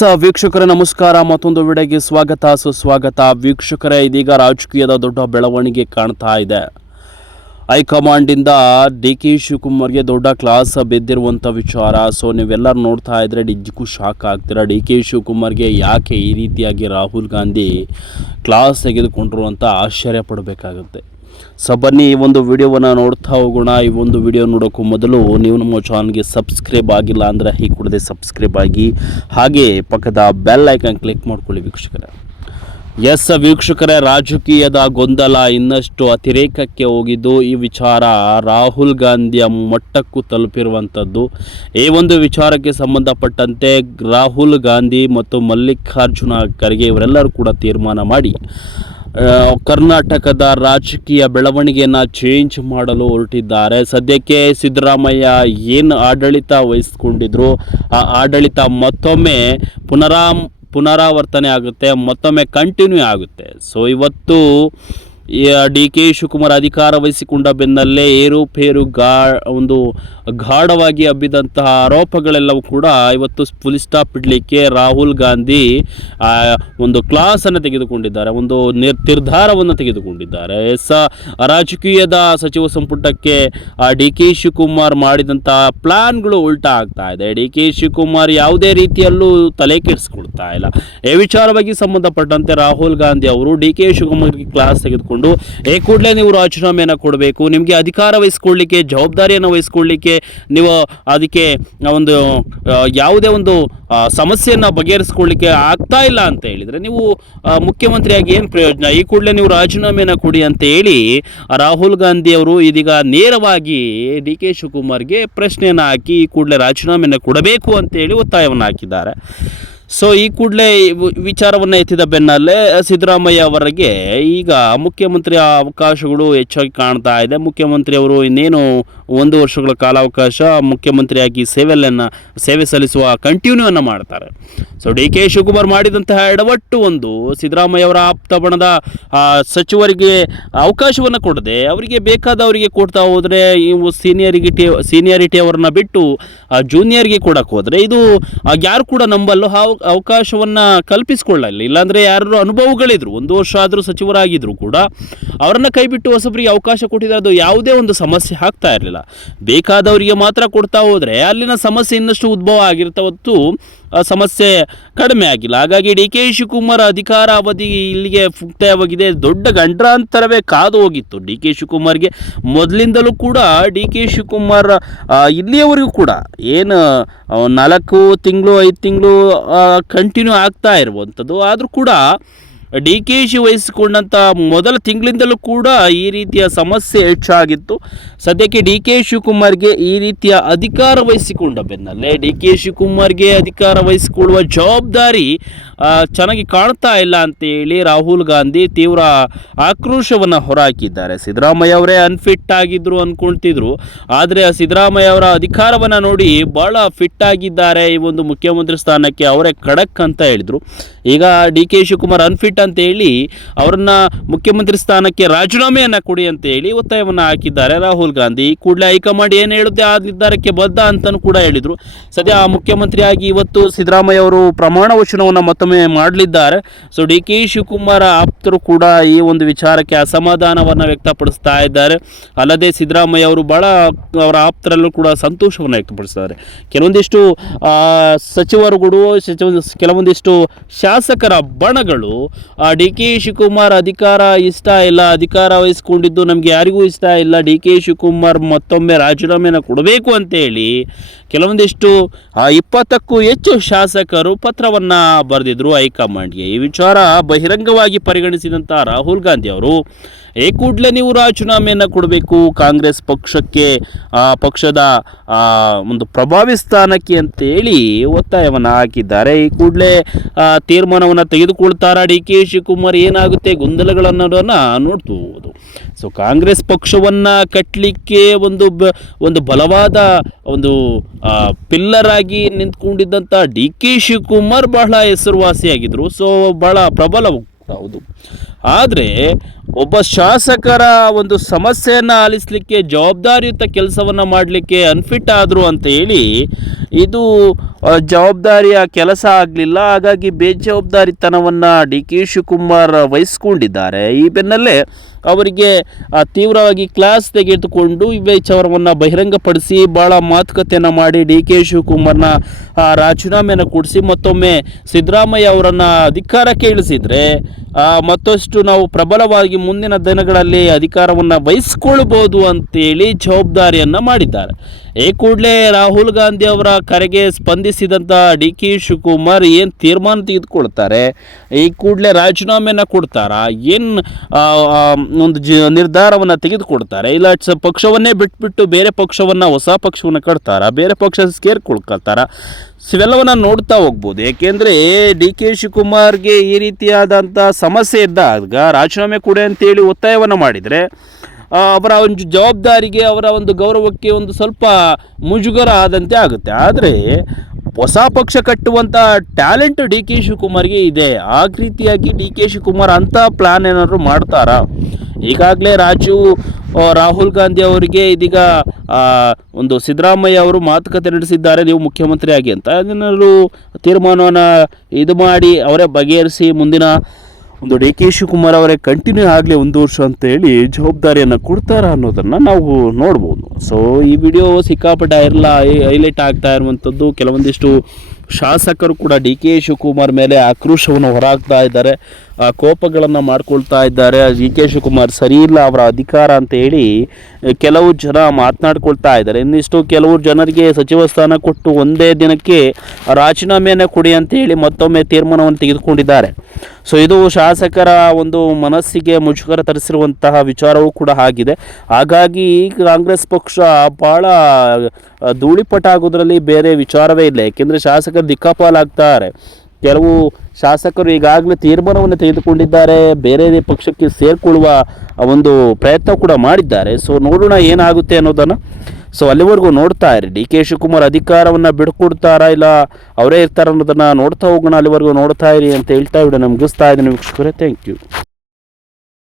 ವೀಕ್ಷಕರೇ ನಮಸ್ಕಾರ. ಮತ್ತೊಂದು ವಿಡಿಯೋಗೆ ಸ್ವಾಗತ ಸುಸ್ವಾಗತ. ವೀಕ್ಷಕರೇ, ಇದೀಗ ರಾಜಕೀಯದ ದೊಡ್ಡ ಬೆಳವಣಿಗೆ ಕಾಣ್ತಾ ಇದೆ. ಹೈಕಮಾಂಡಿಂದ ಡಿ ಕೆ ಶಿವಕುಮಾರ್ಗೆ ದೊಡ್ಡ ಕ್ಲಾಸ್ ಬಿದ್ದಿರುವಂಥ ವಿಚಾರ. ಸೊ ನೀವೆಲ್ಲರೂ ನೋಡ್ತಾ ಇದ್ರೆ ನಿಜಕ್ಕೂ ಶಾಕ್ ಆಗ್ತೀರಾ. ಡಿ ಕೆ ಶಿವಕುಮಾರ್ಗೆ ಯಾಕೆ ಈ ರೀತಿಯಾಗಿ ರಾಹುಲ್ ಗಾಂಧಿ ಕ್ಲಾಸ್ ತೆಗೆದುಕೊಂಡ್ರು ಅಂತ ಆಶ್ಚರ್ಯ ಪಡಬೇಕಾಗುತ್ತೆ. ಸೊ ಬನ್ನಿ ಈ ಒಂದು ವಿಡಿಯೋವನ್ನು ನೋಡ್ತಾ ಹೋಗೋಣ. ಈ ಒಂದು ವಿಡಿಯೋ ನೋಡೋಕ್ಕೂ ಮೊದಲು ನೀವು ನಮ್ಮ ಚಾನಲ್ಗೆ ಸಬ್ಸ್ಕ್ರೈಬ್ ಆಗಿಲ್ಲ ಅಂದರೆ ಈ ಕೂಡಲೇ ಸಬ್ಸ್ಕ್ರೈಬ್ ಆಗಿ, ಹಾಗೆ ಪಕ್ಕದ ಬೆಲ್ ಐಕಾನ್ ಕ್ಲಿಕ್ ಮಾಡ್ಕೊಳ್ಳಿ ವೀಕ್ಷಕರೇ. ವೀಕ್ಷಕರೇ, ರಾಜಕೀಯದ ಗೊಂದಲ ಇನ್ನಷ್ಟು ಅತಿರೇಕಕ್ಕೆ ಹೋಗಿದ್ದು ಈ ವಿಚಾರ ರಾಹುಲ್ ಗಾಂಧಿಯ ಮಟ್ಟಕ್ಕೂ ತಲುಪಿರುವಂಥದ್ದು. ಈ ಒಂದು ವಿಚಾರಕ್ಕೆ ಸಂಬಂಧಪಟ್ಟಂತೆ ರಾಹುಲ್ ಗಾಂಧಿ ಮತ್ತು ಮಲ್ಲಿಕಾರ್ಜುನ ಖರ್ಗೆ ಇವರೆಲ್ಲರೂ ಕೂಡ ತೀರ್ಮಾನ ಮಾಡಿ ಕರ್ನಾಟಕದ ರಾಜಕೀಯ ಬೆಳವಣಿಗೆಯನ್ನು ಚೇಂಜ್ ಮಾಡಲು ಹೊರಟಿದ್ದಾರೆ. ಸದ್ಯಕ್ಕೆ ಸಿದ್ದರಾಮಯ್ಯ ಏನು ಆಡಳಿತ ವಹಿಸ್ಕೊಂಡಿದ್ರು ಆ ಆಡಳಿತ ಮತ್ತೊಮ್ಮೆ ಪುನರಾವರ್ತನೆ ಆಗುತ್ತೆ, ಮತ್ತೊಮ್ಮೆ ಕಂಟಿನ್ಯೂ ಆಗುತ್ತೆ. ಸೊ ಇವತ್ತು ಡಿ ಕೆ ಶಿವಕುಮಾರ್ ಅಧಿಕಾರ ವಹಿಸಿಕೊಂಡ ಬೆನ್ನಲ್ಲೇ ಏರುಪೇರು ಒಂದು ಗಾಢವಾಗಿ ಹಬ್ಬಿದಂತಹ ಆರೋಪಗಳೆಲ್ಲವೂ ಕೂಡ ಇವತ್ತು ಫುಲ್ ಸ್ಟಾಪ್ ಇಡಲಿಕ್ಕೆ ರಾಹುಲ್ ಗಾಂಧಿ ಒಂದು ಕ್ಲಾಸನ್ನು ತೆಗೆದುಕೊಂಡಿದ್ದಾರೆ, ಒಂದು ನಿರ್ಧಾರವನ್ನು ತೆಗೆದುಕೊಂಡಿದ್ದಾರೆ. ರಾಜಕೀಯದ ಸಚಿವ ಸಂಪುಟಕ್ಕೆ ಡಿ ಕೆ ಶಿವಕುಮಾರ್ ಮಾಡಿದಂತಹ ಪ್ಲಾನ್ಗಳು ಉಲ್ಟಾ ಆಗ್ತಾ ಇದೆ. ಡಿ ಕೆ ಶಿವಕುಮಾರ್ ಯಾವುದೇ ರೀತಿಯಲ್ಲೂ ತಲೆ ಕೆಡಿಸ್ಕೊಳ್ತಾ ಇಲ್ಲ. ಈ ವಿಚಾರವಾಗಿ ಸಂಬಂಧಪಟ್ಟಂತೆ ರಾಹುಲ್ ಗಾಂಧಿ ಅವರು ಡಿ ಕೆ ಶಿವಕುಮಾರ್ಗೆ ಕ್ಲಾಸ್ ತೆಗೆದುಕೊಂಡು ಕೂಡಲೇ ನೀವು ರಾಜೀನಾಮೆಯನ್ನು ಕೊಡಬೇಕು, ನಿಮಗೆ ಅಧಿಕಾರ ವಹಿಸ್ಕೊಳ್ಳಿಕ್ಕೆ, ಜವಾಬ್ದಾರಿಯನ್ನು ವಹಿಸ್ಕೊಳ್ಳಿಕ್ಕೆ, ನೀವು ಅದಕ್ಕೆ ಒಂದು ಯಾವುದೇ ಒಂದು ಸಮಸ್ಯೆಯನ್ನು ಬಗೆಹರಿಸ್ಕೊಳ್ಳಿಕ್ಕೆ ಆಗ್ತಾ ಇಲ್ಲ ಅಂತ ಹೇಳಿದರೆ ನೀವು ಮುಖ್ಯಮಂತ್ರಿಯಾಗಿ ಏನು ಪ್ರಯೋಜನ, ಈ ಕೂಡಲೇ ನೀವು ರಾಜೀನಾಮೆಯನ್ನು ಕೊಡಿ ಅಂತ ಹೇಳಿ ರಾಹುಲ್ ಗಾಂಧಿ ಅವರು ಇದೀಗ ನೇರವಾಗಿ ಡಿ ಕೆ ಶಿವಕುಮಾರ್ಗೆ ಪ್ರಶ್ನೆಯನ್ನು ಹಾಕಿ ಈ ಕೂಡಲೇ ರಾಜೀನಾಮೆಯನ್ನು ಕೊಡಬೇಕು ಅಂತೇಳಿ ಒತ್ತಾಯವನ್ನು ಹಾಕಿದ್ದಾರೆ. ಸೊ ಈ ಕೂಡಲೇ ವಿಚಾರವನ್ನು ಎತ್ತಿದ ಬೆನ್ನಲ್ಲೇ ಸಿದ್ದರಾಮಯ್ಯ ಅವರಿಗೆ ಈಗ ಮುಖ್ಯಮಂತ್ರಿ ಅವಕಾಶಗಳು ಹೆಚ್ಚಾಗಿ ಕಾಣ್ತಾ ಇದೆ. ಮುಖ್ಯಮಂತ್ರಿಯವರು ಇನ್ನೇನು 1 ವರ್ಷಗಳ ಕಾಲಾವಕಾಶ ಮುಖ್ಯಮಂತ್ರಿಯಾಗಿ ಸೇವೆ ಸಲ್ಲಿಸುವ ಕಂಟಿನ್ಯೂವನ್ನು ಮಾಡ್ತಾರೆ. ಸೊ ಡಿ ಕೆ ಶಿವಕುಮಾರ್ ಮಾಡಿದಂತಹ ಎಡವಟ್ಟು ಒಂದು, ಸಿದ್ದರಾಮಯ್ಯ ಅವರ ಆಪ್ತ ಬಣದ ಸಚಿವರಿಗೆ ಅವಕಾಶವನ್ನು ಕೊಡದೆ ಅವರಿಗೆ ಬೇಕಾದವರಿಗೆ ಕೊಡ್ತಾ ಹೋದರೆ, ಇವು ಸೀನಿಯಾರಿಟಿ ಅವರನ್ನ ಬಿಟ್ಟು ಜೂನಿಯರ್ಗೆ ಕೊಡಕ್ಕೆ ಹೋದರೆ ಇದು ಯಾರು ಕೂಡ ನಂಬಲ್ಲೋ ಅವಕಾಶವನ್ನು ಕಲ್ಪಿಸಿಕೊಳ್ಳಲ್ಲ. ಇಲ್ಲಾಂದರೆ ಯಾರು ಅನುಭವಗಳಿದ್ರು 1 ವರ್ಷ ಆದರೂ ಸಚಿವರಾಗಿದ್ದರು ಕೂಡ ಅವರನ್ನು ಕೈಬಿಟ್ಟು ಹೊಸಬರಿಗೆ ಅವಕಾಶ ಕೊಟ್ಟಿದ್ರೆ ಅದು ಯಾವುದೇ ಒಂದು ಸಮಸ್ಯೆ ಆಗ್ತಾ ಇರಲಿಲ್ಲ. ಬೇಕಾದವರಿಗೆ ಮಾತ್ರ ಕೊಡ್ತಾ ಹೋದರೆ ಅಲ್ಲಿನ ಸಮಸ್ಯೆ ಇನ್ನಷ್ಟು ಉದ್ಭವ ಆಗಿರ್ತಾ ಹೊತ್ತು ಸಮಸ್ಯೆ ಕಡಿಮೆ ಆಗಿಲ್ಲ. ಹಾಗಾಗಿ ಡಿ ಕೆ ಶಿವಕುಮಾರ್ ಅಧಿಕಾರ ಅವಧಿ ಇಲ್ಲಿಗೆ ಮುಕ್ತಾಯವಾಗಿದೆ. ದೊಡ್ಡ ಗಂಡಾಂತರವೇ ಕಾದು ಹೋಗಿತ್ತು ಡಿ ಕೆ ಶಿವಕುಮಾರ್ಗೆ. ಮೊದಲಿಂದಲೂ ಕೂಡ ಡಿ ಕೆ ಶಿವಕುಮಾರ್ ಇಲ್ಲಿಯವರೆಗೂ ಕೂಡ ಏನು 4 ತಿಂಗಳು 5 ತಿಂಗಳು ಕಂಟಿನ್ಯೂ ಆಗ್ತಾ ಇರುವಂಥದ್ದು. ಆದರೂ ಕೂಡ ಡಿ ಕೆ ಶಿ ವಹಿಸಿಕೊಂಡಂಥ ಮೊದಲ ತಿಂಗಳಿಂದಲೂ ಕೂಡ ಈ ರೀತಿಯ ಸಮಸ್ಯೆ ಹೆಚ್ಚಾಗಿತ್ತು. ಸದ್ಯಕ್ಕೆ ಡಿ ಕೆ ಶಿವಕುಮಾರ್ಗೆ ಈ ರೀತಿಯ ಅಧಿಕಾರ ವಹಿಸಿಕೊಂಡ ಬೆನ್ನಲ್ಲೇ ಡಿ ಕೆ ಶಿವಕುಮಾರ್ಗೆ ಅಧಿಕಾರ ವಹಿಸಿಕೊಳ್ಳುವ ಜವಾಬ್ದಾರಿ ಚೆನ್ನಾಗಿ ಕಾಣ್ತಾ ಇಲ್ಲ ಅಂತೇಳಿ ರಾಹುಲ್ ಗಾಂಧಿ ತೀವ್ರ ಆಕ್ರೋಶವನ್ನು ಹೊರಹಾಕಿದ್ದಾರೆ. ಸಿದ್ದರಾಮಯ್ಯ ಅವರೇ ಅನ್ಫಿಟ್ ಆಗಿದ್ರು ಅಂದ್ಕೊಳ್ತಿದ್ರು, ಆದರೆ ಸಿದ್ದರಾಮಯ್ಯ ಅವರ ಅಧಿಕಾರವನ್ನು ನೋಡಿ ಭಾಳ ಫಿಟ್ ಆಗಿದ್ದಾರೆ ಈ ಒಂದು ಮುಖ್ಯಮಂತ್ರಿ ಸ್ಥಾನಕ್ಕೆ, ಅವರೇ ಖಡಕ್ ಅಂತ ಹೇಳಿದರು. ಈಗ ಡಿ ಕೆ ಶಿವಕುಮಾರ್ ಅನ್ಫಿಟ್ ಅಂತ ಹೇಳಿ ಅವರನ್ನ ಮುಖ್ಯಮಂತ್ರಿ ಸ್ಥಾನಕ್ಕೆ ರಾಜೀನಾಮೆಯನ್ನು ಕೊಡಿ ಅಂತ ಹೇಳಿ ಒತ್ತಾಯವನ್ನು ಹಾಕಿದ್ದಾರೆ ರಾಹುಲ್ ಗಾಂಧಿ. ಕೂಡಲೇ ಹೈಕಮಾಂಡ್ ಏನು ಹೇಳುತ್ತೆ ಆ ನಿರ್ಧಾರಕ್ಕೆ ಬದ್ಧ ಅಂತಲೂ ಕೂಡ ಹೇಳಿದರು. ಸದ್ಯ ಮುಖ್ಯಮಂತ್ರಿಯಾಗಿ ಇವತ್ತು ಸಿದ್ದರಾಮಯ್ಯ ಅವರು ಪ್ರಮಾಣ ವಚನವನ್ನು ಮತ್ತೊಮ್ಮೆ ಮಾಡಲಿದ್ದಾರೆ. ಸೊ ಡಿ ಕೆ ಶಿವಕುಮಾರ್ ಆಪ್ತರು ಕೂಡ ಈ ಒಂದು ವಿಚಾರಕ್ಕೆ ಅಸಮಾಧಾನವನ್ನು ವ್ಯಕ್ತಪಡಿಸ್ತಾ ಇದ್ದಾರೆ. ಅಲ್ಲದೆ ಸಿದ್ದರಾಮಯ್ಯ ಅವರು ಬಹಳ ಅವರ ಆಪ್ತರಲ್ಲೂ ಕೂಡ ಸಂತೋಷವನ್ನು ವ್ಯಕ್ತಪಡಿಸ್ತಾರೆ. ಕೆಲವೊಂದಿಷ್ಟು ಸಚಿವರುಗಳು, ಕೆಲವೊಂದಿಷ್ಟು ಶಾಸಕರ ಬಣಗಳು ಡಿ ಕೆ ಶಿವಕುಮಾರ್ ಅಧಿಕಾರ ಇಷ್ಟ ಇಲ್ಲ, ಅಧಿಕಾರ ವಹಿಸ್ಕೊಂಡಿದ್ದು ನಮಗೆ ಯಾರಿಗೂ ಇಷ್ಟ ಇಲ್ಲ, ಡಿ ಕೆ ಶಿವಕುಮಾರ್ ಮತ್ತೊಮ್ಮೆ ರಾಜೀನಾಮೆಯನ್ನು ಕೊಡಬೇಕು ಅಂತೇಳಿ ಕೆಲವೊಂದಿಷ್ಟು 20ಕ್ಕೂ ಹೆಚ್ಚು ಶಾಸಕರು ಪತ್ರವನ್ನು ಬರೆದಿದ್ರು ಹೈಕಮಾಂಡ್ಗೆ. ಈ ವಿಚಾರ ಬಹಿರಂಗವಾಗಿ ಪರಿಗಣಿಸಿದಂಥ ರಾಹುಲ್ ಗಾಂಧಿ ಅವರು ಕೂಡಲೇ ನೀವು ರಾಜೀನಾಮೆಯನ್ನು ಕೊಡಬೇಕು, ಕಾಂಗ್ರೆಸ್ ಪಕ್ಷಕ್ಕೆ ಪಕ್ಷದ ಒಂದು ಪ್ರಭಾವಿ ಸ್ಥಾನಕ್ಕೆ ಅಂತೇಳಿ ಒತ್ತಾಯವನ್ನು ಹಾಕಿದ್ದಾರೆ. ಈ ಕೂಡಲೇ ತೀರ್ಮಾನವನ್ನು ತೆಗೆದುಕೊಳ್ತಾರಾ ಡಿ ಕೆ ಶಿವಕುಮಾರ್, ಏನಾಗುತ್ತೆ ಗೊಂದಲಗಳನ್ನೋದನ್ನು ನೋಡ್ಬೋದು. ಸೊ ಕಾಂಗ್ರೆಸ್ ಪಕ್ಷವನ್ನು ಕಟ್ಟಲಿಕ್ಕೆ ಒಂದು ಬಲವಾದ ಒಂದು ಪಿಲ್ಲರ್ ಆಗಿ ನಿಂತ್ಕೊಂಡಿದ್ದಂಥ ಡಿ ಕೆ ಶಿವಕುಮಾರ್ ಬಹಳ ಹೆಸರುವಾಸಿಯಾಗಿದ್ದರು. ಸೊ ಬಹಳ ಪ್ರಬಲ ಹೌದು. ಆದರೆ ಒಬ್ಬ ಶಾಸಕರ ಒಂದು ಸಮಸ್ಯೆಯನ್ನು ಆಲಿಸಲಿಕ್ಕೆ ಜವಾಬ್ದಾರಿಯುತ ಕೆಲಸವನ್ನು ಮಾಡಲಿಕ್ಕೆ ಅನ್ಫಿಟ್ ಆದರು ಅಂತ ಹೇಳಿ ಇದು ಜವಾಬ್ದಾರಿಯ ಕೆಲಸ ಆಗಲಿಲ್ಲ. ಹಾಗಾಗಿ ಬೇಜವಾಬ್ದಾರಿತನವನ್ನು ಡಿ ಕೆ ಶಿವಕುಮಾರ್ ವಹಿಸ್ಕೊಂಡಿದ್ದಾರೆ. ಈ ಬೆನ್ನಲ್ಲೇ ಅವರಿಗೆ ತೀವ್ರವಾಗಿ ಕ್ಲಾಸ್ ತೆಗೆದುಕೊಂಡು ಈ ವಿಚಾರವನ್ನು ಬಹಿರಂಗಪಡಿಸಿ ಭಾಳ ಮಾತುಕತೆಯನ್ನು ಮಾಡಿ ಡಿ ಕೆ ಶಿವಕುಮಾರ್ನ ರಾಜೀನಾಮೆಯನ್ನು ಕೊಡಿಸಿ ಮತ್ತೊಮ್ಮೆ ಸಿದ್ದರಾಮಯ್ಯ ಅವರನ್ನು ಅಧಿಕಾರಕ್ಕೆ ಇಳಿಸಿದರೆ ಮತ್ತಷ್ಟು ನಾವು ಪ್ರಬಲವಾಗಿ ಮುಂದಿನ ದಿನಗಳಲ್ಲಿ ಅಧಿಕಾರವನ್ನು ವಹಿಸ್ಕೊಳ್ಬೋದು ಅಂತೇಳಿ ಜವಾಬ್ದಾರಿಯನ್ನು ಮಾಡಿದ್ದಾರೆ. ಈ ಕೂಡಲೇ ರಾಹುಲ್ ಗಾಂಧಿ ಅವರ ಕರೆಗೆ ಸ್ಪಂದಿಸಿದಂಥ ಡಿ ಕೆ ಶಿವಕುಮಾರ್ ಏನು ತೀರ್ಮಾನ ತೆಗೆದುಕೊಳ್ತಾರೆ, ಈ ಕೂಡಲೇ ರಾಜೀನಾಮೆಯನ್ನು ಕೊಡ್ತಾರಾ, ಏನು ಒಂದು ನಿರ್ಧಾರವನ್ನು ತೆಗೆದುಕೊಡ್ತಾರೆ, ಇಲ್ಲ ಪಕ್ಷವನ್ನೇ ಬಿಟ್ಬಿಟ್ಟು ಬೇರೆ ಪಕ್ಷವನ್ನು ಹೊಸ ಪಕ್ಷವನ್ನು ಕಟ್ತಾರ, ಬೇರೆ ಪಕ್ಷ ಸೇರ್ಕೊಳ್ತಾರ, ಇವೆಲ್ಲವನ್ನು ನೋಡ್ತಾ ಹೋಗ್ಬೋದು. ಏಕೆಂದರೆ ಡಿ ಕೆ ಶಿವಕುಮಾರ್ಗೆ ಈ ರೀತಿಯಾದಂಥ ಸಮಸ್ಯೆ ಇದ್ದಾಗ ರಾಜೀನಾಮೆ ಕೊಡಿ ಅಂತೇಳಿ ಒತ್ತಾಯವನ್ನು ಮಾಡಿದರೆ ಅವರ ಒಂದು ಜವಾಬ್ದಾರಿಗೆ ಅವರ ಒಂದು ಗೌರವಕ್ಕೆ ಒಂದು ಸ್ವಲ್ಪ ಮುಜುಗರ ಆದಂತೆ ಆಗುತ್ತೆ. ಆದರೆ ಹೊಸ ಪಕ್ಷ ಕಟ್ಟುವಂಥ ಟ್ಯಾಲೆಂಟ್ ಡಿ ಕೆ ಶಿವಕುಮಾರ್ಗೆ ಇದೆ. ಆ ರೀತಿಯಾಗಿ ಡಿ ಕೆ ಶಿವಕುಮಾರ್ ಅಂಥ ಪ್ಲ್ಯಾನ್ ಏನಾದರೂ ಮಾಡ್ತಾರಾ? ಈಗಾಗಲೇ ರಾಹುಲ್ ಗಾಂಧಿ ಅವರಿಗೆ ಇದೀಗ ಒಂದು ಸಿದ್ದರಾಮಯ್ಯ ಅವರು ಮಾತುಕತೆ ನಡೆಸಿದ್ದಾರೆ, ನೀವು ಮುಖ್ಯಮಂತ್ರಿ ಆಗಿ ಅಂತ. ಅದನ್ನೆಲ್ಲರೂ ತೀರ್ಮಾನವನ್ನು ಇದು ಮಾಡಿ ಅವರೇ ಬಗೆಹರಿಸಿ ಮುಂದಿನ ಒಂದು ಡಿ ಕೆ ಶಿವಕುಮಾರ್ ಅವರೇ ಕಂಟಿನ್ಯೂ ಆಗಲಿ 1 ವರ್ಷ ಅಂತೇಳಿ ಜವಾಬ್ದಾರಿಯನ್ನು ಕೊಡ್ತಾರ ಅನ್ನೋದನ್ನು ನಾವು ನೋಡ್ಬೋದು. ಸೊ ಈ ವಿಡಿಯೋ ಸಿಕ್ಕಾಪಟ್ಟೆ ಹೈಲೈಟ್ ಆಗ್ತಾ ಇರುವಂಥದ್ದು. ಕೆಲವೊಂದಿಷ್ಟು ಶಾಸಕರು ಕೂಡ ಡಿ ಕೆ ಶಿವಕುಮಾರ್ ಮೇಲೆ ಆಕ್ರೋಶವನ್ನು ಹೊರಹಾಕ್ತಾ ಇದ್ದಾರೆ, ಕೋಪಗಳನ್ನು ಮಾಡ್ಕೊಳ್ತಾ ಇದ್ದಾರೆ. ಡಿ ಕೆ ಶಿವಕುಮಾರ್ ಸರಿ ಇಲ್ಲ ಅವರ ಅಧಿಕಾರ ಅಂತ ಹೇಳಿ ಕೆಲವು ಜನ ಮಾತನಾಡ್ಕೊಳ್ತಾ ಇದ್ದಾರೆ. ಇನ್ನಿಷ್ಟು ಕೆಲವು ಜನರಿಗೆ ಸಚಿವ ಸ್ಥಾನ ಕೊಟ್ಟು ಒಂದೇ ದಿನಕ್ಕೆ ರಾಜೀನಾಮೆಯನ್ನು ಕೊಡಿ ಅಂತ ಹೇಳಿ ಮತ್ತೊಮ್ಮೆ ತೀರ್ಮಾನವನ್ನು ತೆಗೆದುಕೊಂಡಿದ್ದಾರೆ. ಸೊ ಇದು ಶಾಸಕರ ಒಂದು ಮನಸ್ಸಿಗೆ ಮುಜುಗರ ತರಿಸಿರುವಂತಹ ವಿಚಾರವೂ ಕೂಡ ಆಗಿದೆ. ಹಾಗಾಗಿ ಕಾಂಗ್ರೆಸ್ ಪಕ್ಷ ಭಾಳ ಧೂಳಿಪಟ ಆಗೋದ್ರಲ್ಲಿ ಬೇರೆ ವಿಚಾರವೇ ಇಲ್ಲ. ಏಕೆಂದರೆ ಶಾಸಕರು ದಿಕ್ಕಾಪಾಲಾಗ್ತಾರೆ. ಕೆಲವು ಶಾಸಕರು ಈಗಾಗಲೇ ತೀರ್ಮಾನವನ್ನು ತೆಗೆದುಕೊಂಡಿದ್ದಾರೆ, ಬೇರೆ ಪಕ್ಷಕ್ಕೆ ಸೇರಿಕೊಳ್ಳುವ ಒಂದು ಪ್ರಯತ್ನ ಕೂಡ ಮಾಡಿದ್ದಾರೆ. ಸೊ ನೋಡೋಣ ಏನಾಗುತ್ತೆ ಅನ್ನೋದನ್ನು. ಸೊ ಅಲ್ಲಿವರೆಗೂ ನೋಡ್ತಾ ಇರಿ. ಡಿ ಕೆ ಶಿವಕುಮಾರ್ ಅಧಿಕಾರವನ್ನು ಬಿಡ್ಕೊಡ್ತಾರಾ ಇಲ್ಲ ಅವರೇ ಇರ್ತಾರ ಅನ್ನೋದನ್ನು ನೋಡ್ತಾ ಹೋಗೋಣ. ಅಲ್ಲಿವರೆಗೂ ನೋಡ್ತಾ ಇರಿ ಅಂತ ಹೇಳ್ತಾ ವಿಡಿಯೋನ ಮುಗಿಸ್ತಾ ಇದ್ದೀನಿ ವೀಕ್ಷಕರೇ. Thank you.